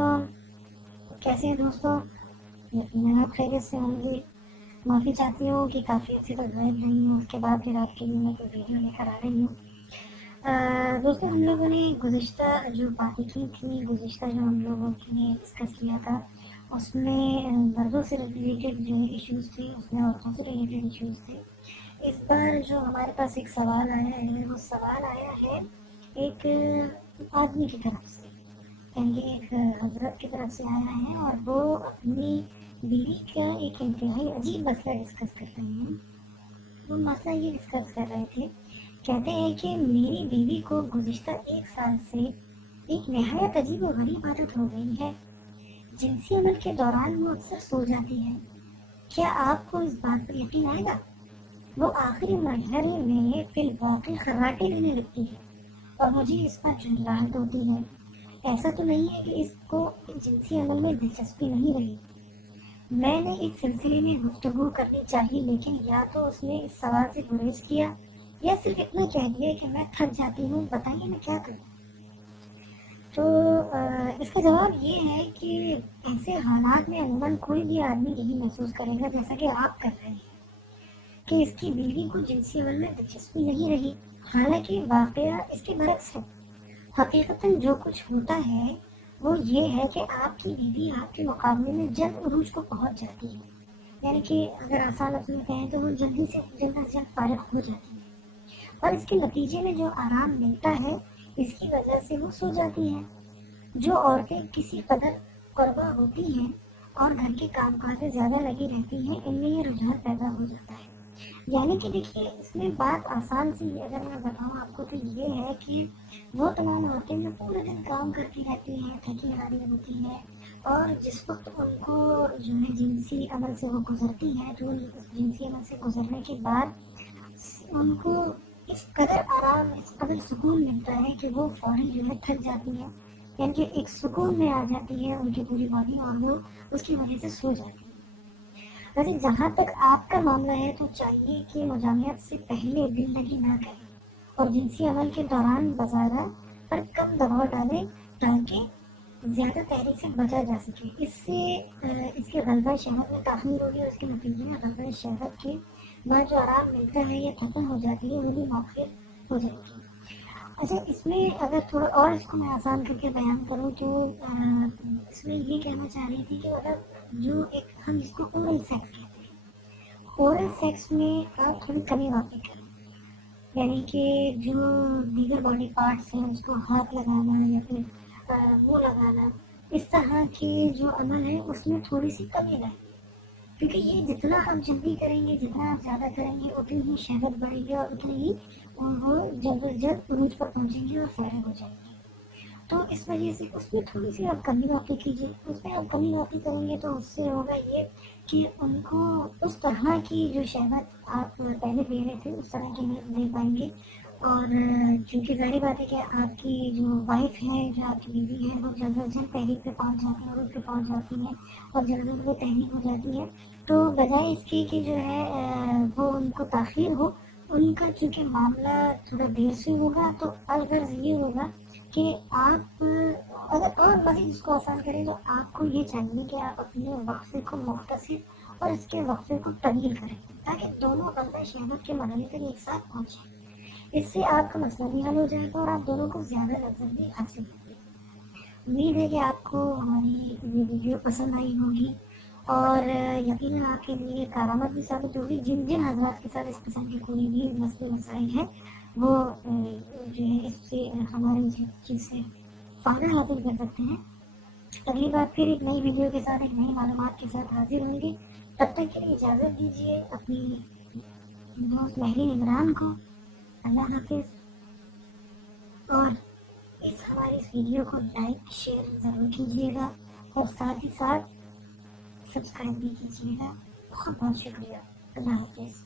علیکم، کیسے ہیں دوستوں؟ یقیناً آپ خیریت سے ہوں گے۔ معافی چاہتی ہوں کہ کافی عرصے تک غائب نہیں ہوں، اس کے بعد پھر آپ کے لیے میں کوئی ویڈیو لے کر آ رہی ہوں۔ دوستوں، ہم لوگوں نے گزشتہ جو باتیں کی تھیں، گزشتہ جو ہم لوگوں نے ڈسکس کیا تھا، اس میں مردوں سے ریلیٹڈ جو ایشوز تھے، اس میں عورتوں سے ریلیٹڈ ایشوز تھے۔ اس بار جو ہمارے پاس ایک سوال آیا ہے، وہ سوال آیا ہے ایک آدمی کی طرف سے، یعنی ایک حضرت کی طرف سے آیا ہے، اور وہ اپنی بیوی کا ایک انتہائی عجیب مسئلہ ڈسکس کر رہے ہیں۔ وہ مسئلہ یہ ڈسکس کر رہے تھے، کہتے ہیں کہ میری بیوی کو گزشتہ 1 سال سے ایک نہایت عجیب و غریب عادت ہو گئی ہے۔ جنسی عمل کے دوران وہ اکثر سو جاتی ہے۔ کیا آپ کو اس بات پر یقین آئے گا؟ وہ آخری مرحلے میں فی الواقع خراٹے لینے لگتی ہے اور مجھے اس پر جھنجھلاہٹ ہوتی ہے۔ ایسا تو نہیں ہے کہ اس کو جنسی عمل میں دلچسپی نہیں رہی؟ میں نے اس سلسلے میں گفتگو کرنی چاہیے، لیکن یا تو اس نے اس سوال سے گریز کیا یا صرف اتنا کہہ دیا کہ میں تھک جاتی ہوں، بتائیے میں کیا کروں؟ تو اس کا جواب یہ ہے کہ ایسے حالات میں عموماً کوئی بھی آدمی یہی محسوس کرے گا جیسا کہ آپ کر رہے ہیں، کہ اس کی بیوی کو جنسی عمل میں دلچسپی نہیں رہی، حالانکہ واقعہ اس کے برعکس ہے۔ حقیقتاً جو کچھ ہوتا ہے وہ یہ ہے کہ آپ کی بیوی آپ کے مقابلے میں جلد عروج کو پہنچ جاتی ہے، یعنی کہ اگر آسان لفظ میں کہیں تو وہ جلدی سے جلد از جلد فارغ ہو جاتی ہے، اور اس کے نتیجے میں جو آرام ملتا ہے اس کی وجہ سے وہ سو جاتی ہے۔ جو عورتیں کسی قدر قربا ہوتی ہیں اور گھر کے کام کاج میں زیادہ لگی رہتی ہیں، ان میں یہ رجحان پیدا ہو جاتا ہے۔ یعنی کہ دیکھیے، اس میں بات آسان سی اگر میں بتاؤں آپ کو تو یہ ہے کہ وہ تمام عورتیں جو پورے دن کام کرتی رہتی ہیں، تھکی ہاری ہوتی ہیں، اور جس وقت ان کو جو ہے جنسی عمل سے وہ گزرتی ہیں، تو اس جنسی عمل سے گزرنے کے بعد ان کو اس قدر آرام، اس قدر سکون ملتا ہے کہ وہ فوراً جو ہے تھک جاتی ہیں، یعنی کہ ایک سکون میں آ جاتی ہے ان کی پوری باڈی، اور وہ اس کی وجہ سے سو جاتی ہے۔ ویسے جہاں تک آپ کا معاملہ ہے تو چاہیے کہ مجامعت سے پہلے دل لگی نہ کریں اور جنسی عمل کے دوران بظاہرہ پر کم دباؤ ڈالیں، تاکہ زیادہ تحریک سے بچا جا سکے۔ اس سے اس کے غلبہ شہوت میں تاخیر ہوگی، اور اس کے نتیجے میں غلبہ شہوت کے بعد جو آرام ملتا ہے یا تھکن ہو جاتی ہے وہ بھی مؤخر ہو جاتی ہے۔ اچھا، اس میں اگر تھوڑا اور اس کو میں آسان کر کے بیان کروں تو اس میں یہ کہنا چاہ رہی تھی کہ اگر جو ایک ہم جس کو اورل سیکس کہتے ہیں، اورل سیکس میں آپ تھوڑی کمی واقع کریں، یعنی کہ جو دیگر باڈی پارٹس ہیں اس کو ہاتھ لگانا یا پھر منہ لگانا، اس طرح کے جو عمل ہے اس میں تھوڑی سی کمی لائیں، کیونکہ یہ جتنا آپ جلدی کریں گے، جتنا آپ زیادہ کریں گے، اتنی ہی شہوت بڑھے گی اور اتنی ہی وہ جلد از جلد عروج پر پہنچیں گے اور فارغ ہو جائیں گے۔ تو اس وجہ سے اس میں تھوڑی سی آپ کمی واقع کیجیے، اس میں آپ کمی واقع کریں گے تو اس سے ہوگا یہ کہ ان کو اس طرح کی جو شہوت آپ پہلے دے رہے تھے اس طرح کی نہیں دے پائیں گے، اور چونکہ ظاہر بات ہے کہ آپ کی جو وائف ہے، جو آپ کی بیوی ہے، وہ جلد از جلد تحریک پہ پہنچ جاتی ہے، عروج پہ پہنچ جاتی ہے، اور جلد از جلد وہ تحریک ہو جاتی ہے، تو بجائے اس کی کہ جو ہے وہ ان کو تاخیر ہو، ان کا چونکہ معاملہ تھوڑا دیر سے ہوگا، تو الغرض یہ ہوگا کہ آپ اگر اور مزید اس کو آسان کریں تو آپ کو یہ چاہیے کہ آپ اپنے وقفے کو مختصر اور اس کے وقفے کو طویل کریں، تاکہ دونوں غلبہ شہوت کے مرحلے تک ایک ساتھ پہنچیں۔ اس سے آپ کا مسئلہ بھی حل ہو جائے گا اور آپ دونوں کو زیادہ لذت بھی حاصل ہوگی۔ امید ہے کہ آپ کو ہماری یہ ویڈیو پسند آئی ہوگی، اور یقیناً آپ کے لیے کارآمد بھی ثابت ہوگی۔ جن جن حضرات کے ساتھ اس قسم کی کوئی بھی مسئلے مسائل ہیں، وہ جو ہے اس سے ہماری چیز سے فائدہ حاصل کر سکتے ہیں۔ اگلی بار پھر ایک نئی ویڈیو کے ساتھ، ایک نئی معلومات کے ساتھ حاضر ہوں گے۔ تب تک کے لیے اجازت دیجیے اپنی دوست مہری عمران کو۔ اللہ حافظ، اور ہماری اس ویڈیو کو لائک شیئر ضرور کیجیے گا، اور ساتھ ہی ساتھ سبسکرائب بھی کیجیے گا۔ بہت بہت شکریہ۔ اللہ حافظ۔